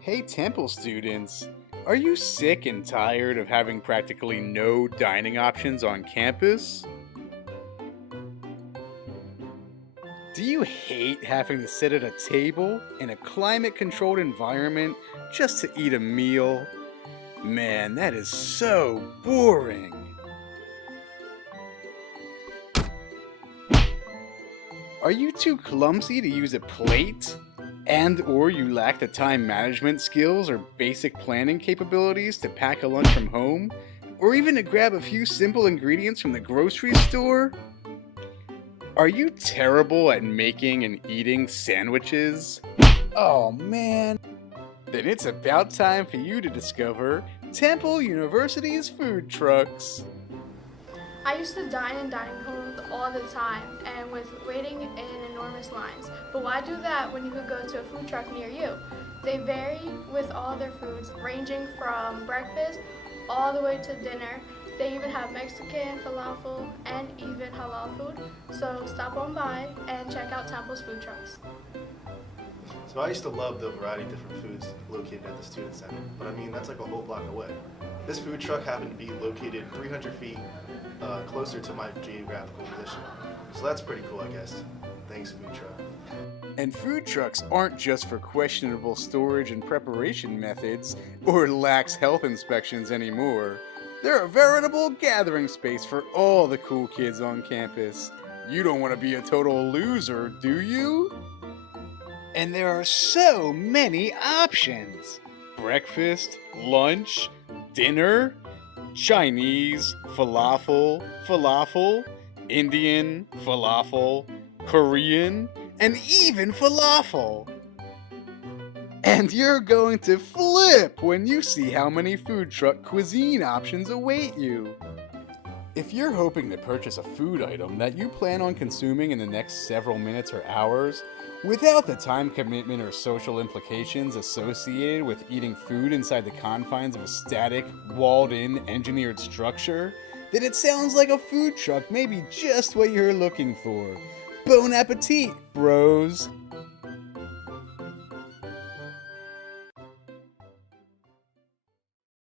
Hey Temple students, are you sick and tired of having practically no dining options on campus? Do you hate having to sit at a table in a climate controlled environment just to eat a meal? Man, that is so boring. Are you too clumsy to use a plate? And or you lack the time management skills or basic planning capabilities to pack a lunch from home? Or even to grab a few simple ingredients from the grocery store? Are you terrible at making and eating sandwiches? Oh man. Then it's about time for you to discover Temple University's food trucks. I used to dine in dining homes all the time and with waiting in enormous lines. But why do that when you could go to a food truck near you? They vary with all their foods, ranging from breakfast all the way to dinner. They even have Mexican, falafel, and even halal food. So stop on by and check out Temple's food trucks. So I used to love the variety of different foods located at the student center, but I mean that's like a whole block away. This food truck happened to be located 300 feet closer to my geographical position. So that's pretty cool, I guess. Thanks, food truck. And food trucks aren't just for questionable storage and preparation methods or lax health inspections anymore. They're a veritable gathering space for all the cool kids on campus. You don't want to be a total loser, do you? And there are so many options. Breakfast, lunch, dinner, Chinese, falafel, Indian, falafel, Korean, and even falafel. And you're going to flip when you see how many food truck cuisine options await you. If you're hoping to purchase a food item that you plan on consuming in the next several minutes or hours, without the time commitment or social implications associated with eating food inside the confines of a static, walled-in, engineered structure, then it sounds like a food truck may be just what you're looking for. Bon appetit, bros!